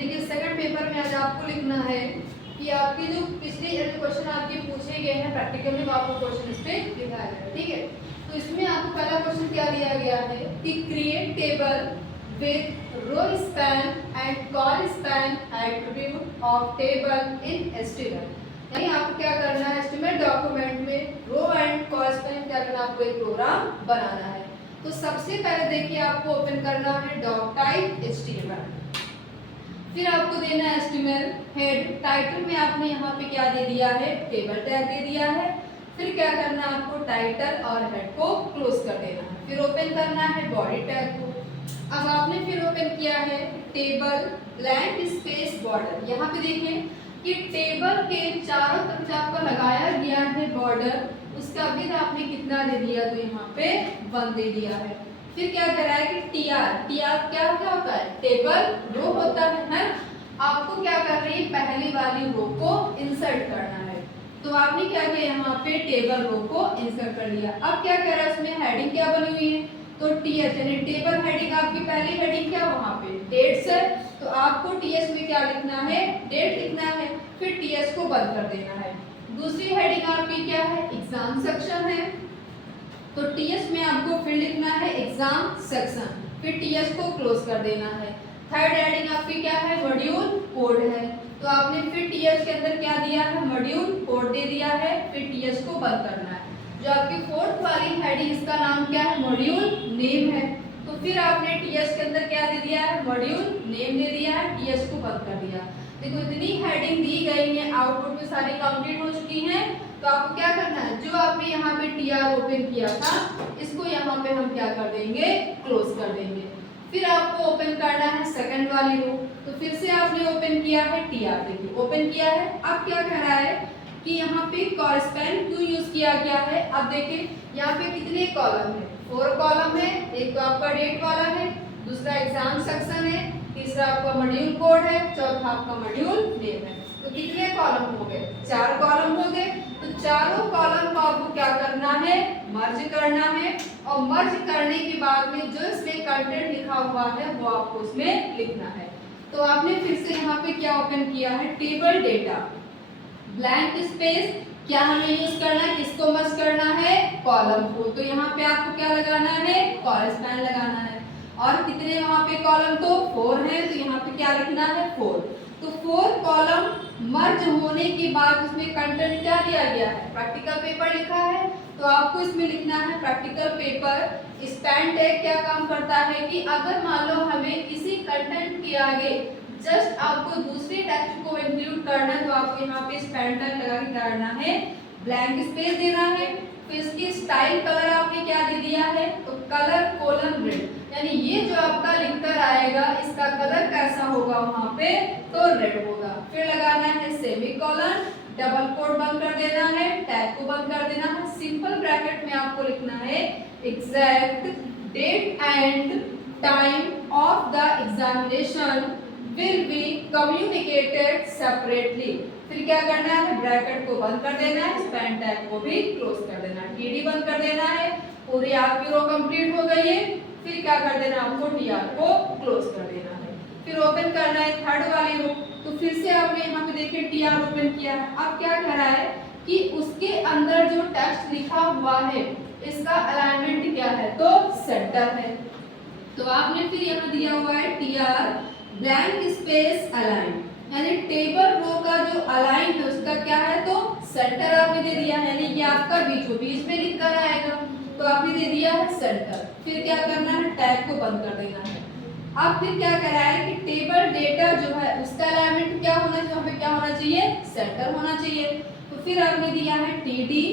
देखिए second paper में आज आपको लिखना है कि आपके जो पिछले क्वेश्चन आपके पूछे गए हैं प्रैक्टिकल में, आपको क्वेश्चन इस पे लिखा है। ठीक है, तो इसमें आपको पहला क्वेश्चन क्या दिया गया है कि create table with row span and col span attribute of table in HTML. यानी आपको क्या करना है, एचटीएमएल डॉक्यूमेंट में रो एंड कॉल स्पैन क्या करना, आपको एक प्रोग्राम बनाना है। तो सबसे पहले देखिए आपको ओपन करना है डॉक टाइप एचटीएमएल, फिर आपको देना है एचटीएमएल हेड। टाइटल में आपने यहाँ पे क्या दे दिया है, टेबल टैग दे दिया है। फिर क्या करना है, आपको टाइटल और हेड को क्लोज कर देना है। फिर ओपन करना है बॉडी टैग को। अब आपने फिर ओपन किया है टेबल ब्लैंक स्पेस बॉर्डर। यहाँ पे देखें कि टेबल के चारों तरफ आपका लगाया गया है बॉर्डर, उसका विड्थ आपने कितना दे दिया, तो यहाँ पे 1 दे दिया है। फिर क्या करा है कि टीआर क्या होता है, टेबल रो होता है ना। आपको क्या कर रही है, पहली वाली रो को इंसर्ट करना है। तो आपने क्या किया, यहाँ पे टेबल रो को इंसर्ट कर लिया। अब क्या कर रहा है, उसमें हेडिंग क्या बनी हुई है, तो टीएच यानी टेबल हेडिंग। आपकी पहली हेडिंग क्या, वहाँ पे डेट्स है, तो आपको टीएच में क्या लिखना है, डेट लिखना है। फिर टीएच को बंद कर देना है। दूसरी हेडिंग आपकी क्या है, एग्जाम सेक्शन है, तो टीएस में आपको फिर लिखना है एग्जाम सेक्शन, फिर टीएस को क्लोज कर देना है। थर्ड हेडिंग आपकी क्या है, मॉड्यूल कोड है, तो आपने फिर टीएस के अंदर क्या दिया है, मॉड्यूल कोड दे दिया है। फिर टीएस को बंद करना है। जो आपकी फोर्थ वाली हेडिंग, इसका नाम क्या है, मॉड्यूल नेम है, तो फिर आपने टीएस के अंदर क्या दे दिया है, मॉड्यूल नेम दे दिया है, टीएस को बंद कर दिया। देखो इतनी हेडिंग दी गई है, आउटपुट में सारी कंप्लीट हो चुकी हैं। तो आपको क्या करना है, जो आपने यहाँ पे टीआर ओपन किया था, इसको यहाँ पे हम क्या कर देंगे, क्लोज कर देंगे। फिर आपको ओपन करना है सेकंड वाली रो, तो फिर से आपने ओपन किया है टीआर, देखिए ओपन किया है। अब क्या कर रहा है कि यहाँ पे कॉरेस्पॉन्ड क्यों यूज किया गया है। अब देखिए यहाँ पे कितने कॉलम है, 4 कॉलम है। एक तो आपका डेट वाला है, दूसरा एग्जाम सेक्शन है, तीसरा आपका मॉड्यूल कोड है, चौथा आपका मॉड्यूल नेम है। तो कितने कॉलम हो गए, 4 कॉलम हो गए। तो चारों कॉलम को आपको क्या करना है, मर्ज करना है। और मर्ज करने के बाद में जो इसमें कंटेंट लिखा हुआ है वो आपको उसमें लिखना है। तो आपने फिर से यहाँ पे क्या ओपन किया है, टेबल डेटा ब्लैंक स्पेस, क्या हमें यूज करना है, किसको मर्ज करना है, कॉलम को। तो यहाँ पे आपको क्या लगाना है, कॉरेस्पॉन्ड लगाना है। और कितने वहाँ पे कॉलम, तो 4 है, तो यहाँ पे क्या लिखना है, 4। तो 4 कॉलम मर्ज होने के बाद उसमें कंटेंट क्या दिया गया है, प्रैक्टिकल पेपर लिखा है, तो आपको इसमें लिखना है प्रैक्टिकल पेपर। स्पैन टैग क्या काम करता है कि अगर मान लो हमें किसी कंटेंट के आगे जस्ट आपको दूसरे टेक्स्ट को इंक्लूड करना है, तो आपको यहाँ पे स्पैन टैग लगा के करना है, ब्लैंक स्पेस देना है। फिर इसकी स्टाइल कलर आपने क्या दे दिया है, तो कलर कोलन रेड, यानी ये जो आपका लिखकर आएगा इसका कलर कैसा होगा वहाँ पे, तो रेड होगा। फिर लगाना है सेमीकोलन, डबल कोट बंद कर देना है, टैग को बंद कर देना है। सिंपल ब्रैकेट में आपको लिखना है exact date and time of the examination will be communicated separately. फिर क्या करना है, ब्रैकेट को बंद कर देना है, स्पैन टैग को भी क्लोज कर देना है, टीडी बंद कर देना है। पूरी आपकी रो कंप्लीट हो गई है। फिर क्या कर देना, आपको टीआर को क्लोज कर देना है। फिर ओपन करना है थर्ड वाली रो, तो फिर से आपने यहाँ पे देखिए टीआर ओपन किया है। अब क्या कर रहा है कि उसके अंदर जो टेक्स्ट लिखा हुआ है इसका अलाइनमेंट क्या है, तो सेंटर है। तो आपने फिर यहाँ दिया हुआ है टीआर ब्लैंक स्पेस अलाइन, यानी टेबल रो का जो अलाइन है उसका क्या है, तो सेंटर आपने दे दिया है, यानी कि आपका बीचों बीच में लिखकर आएगा, तो आपने दे दिया है सेंटर। फिर क्या करना है, टैग को बंद कर देना है। अब फिर क्या कर रहा है कि टेबल डेटा जो है उसका अलाइनमेंट क्या होना चाहिए, वहाँ पे क्या होना चाहिए, सेंटर होना चाहिए। तो फिर आपने दिया है टीडी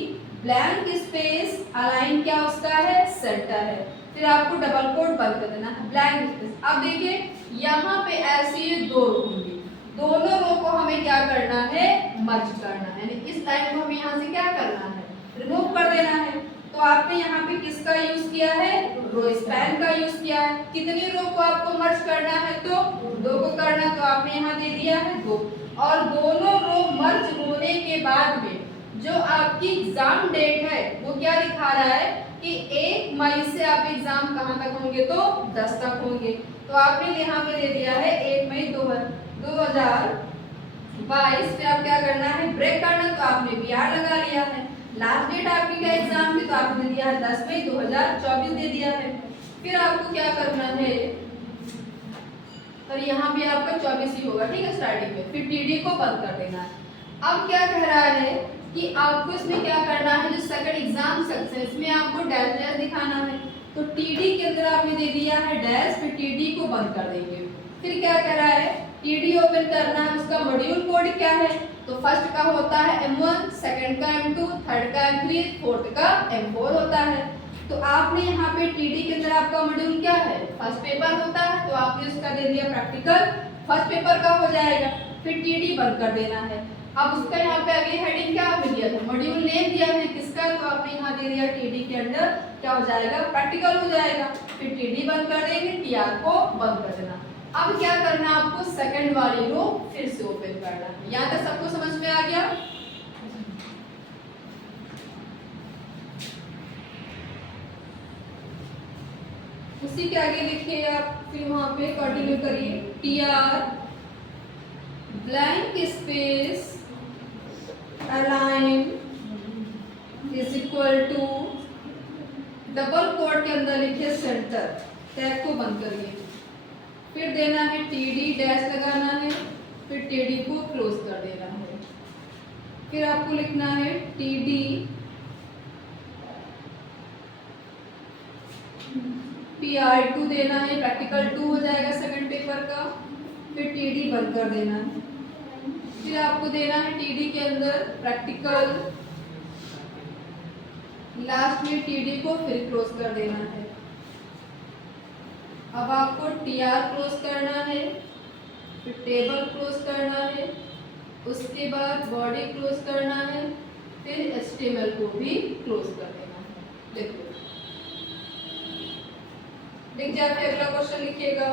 ब्लैंक स्पेस अलाइन, क्या उसका है, सेंटर है। फिर आपको डबल कोट बंद कर देना है, ब्लैंक स्पेस। अब देखिए यहाँ पे ऐसी 2 रो होंगी, दोनों रो को हमें क्या करना है, मर्ज करना है, यानी इस लाइन को हमें यहाँ से क्या करना है, रिमूव कर देना है। तो आपने यहाँ पे किसका यूज किया है, रो स्पैन का यूज किया है। कितनी रो को आपको मर्ज करना है, तो 2 को करना, तो आपने यहाँ दे दिया है 2। और दोनों रो मर्ज होने के बाद में जो आपकी एग्जाम डेट है वो क्या दिखा रहा है कि 1 मई से आप एग्जाम कहाँ तक होंगे, तो 10 तक होंगे। तो आपने यहाँ पे दे दिया है 1 मई 2022। फिर आप क्या करना है, ब्रेक करना, तो आपने BR लगा लिया है। लास्ट डेट आपकी क्या एग्जाम की, तो आपने दिया है 10 मई 2024 दे दिया है। फिर आपको क्या करना है, और यहाँ भी आपका 24 ही होगा, ठीक है, स्टार्टिंग में। फिर TD को बंद कर देना है। अब क्या कह रहा है कि आपको इसमें क्या करना है, जो सेकंड एग्जाम सक्सेस में आपको डैश डैश दिखाना है, तो TD के अंदर आपने दे दिया है डैश, फिर TD को बंद कर देंगे। फिर क्या कह रहा है, TD ओपन करना है, उसका मॉड्यूल कोड क्या है, तो फर्स्ट का होता है M1, सेकंड का M2, थर्ड का M3, फोर्थ का M4 होता है। तो आपने यहाँ पे TD के अंदर आपका मॉड्यूल क्या है, फर्स्ट पेपर होता है, तो आपने उसका दे दिया प्रैक्टिकल, फर्स्ट पेपर का हो जाएगा। फिर TD बंद कर देना है। अब उसका यहाँ पे अगली हेडिंग क्या आपने दिया था, मॉड्यूल नेम दिया है किसका, तो आपने यहाँ दे दिया TD के अंदर क्या हो जाएगा, प्रैक्टिकल हो जाएगा। फिर TD बंद कर देंगे, TR को बंद कर देना। अब क्या करना है आपको, सेकंड वाली रो फिर से ओपन करना है। यहाँ तक सबको समझ में आ गया? उसी के आगे लिखिए आप, फिर वहां पे कंटिन्यू करिए, TR blank space align is equal to, double quote के अंदर लिखिए सेंटर, टैग को बंद करिए। फिर देना है TD डैश लगाना है, फिर TD को क्लोज कर देना है। फिर आपको लिखना है TD PR2 देना है, प्रैक्टिकल 2 हो जाएगा सेकंड पेपर का। फिर TD बंद कर देना है। फिर आपको देना है TD के अंदर प्रैक्टिकल, लास्ट में TD को फिर क्लोज कर देना है। अब आपको TR क्लोज करना है, फिर टेबल क्लोज करना है, उसके बाद बॉडी क्लोज करना है, फिर HTML को भी क्लोज कर देना है। देखो लिख जाके अगला क्वेश्चन लिखिएगा।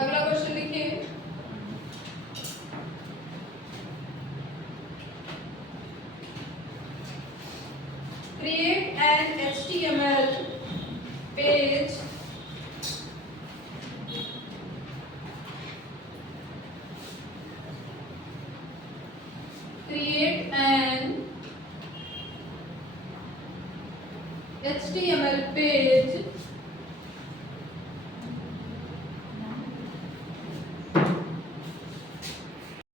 अगला क्वेश्चन लिखिए, create an HTML page HTML page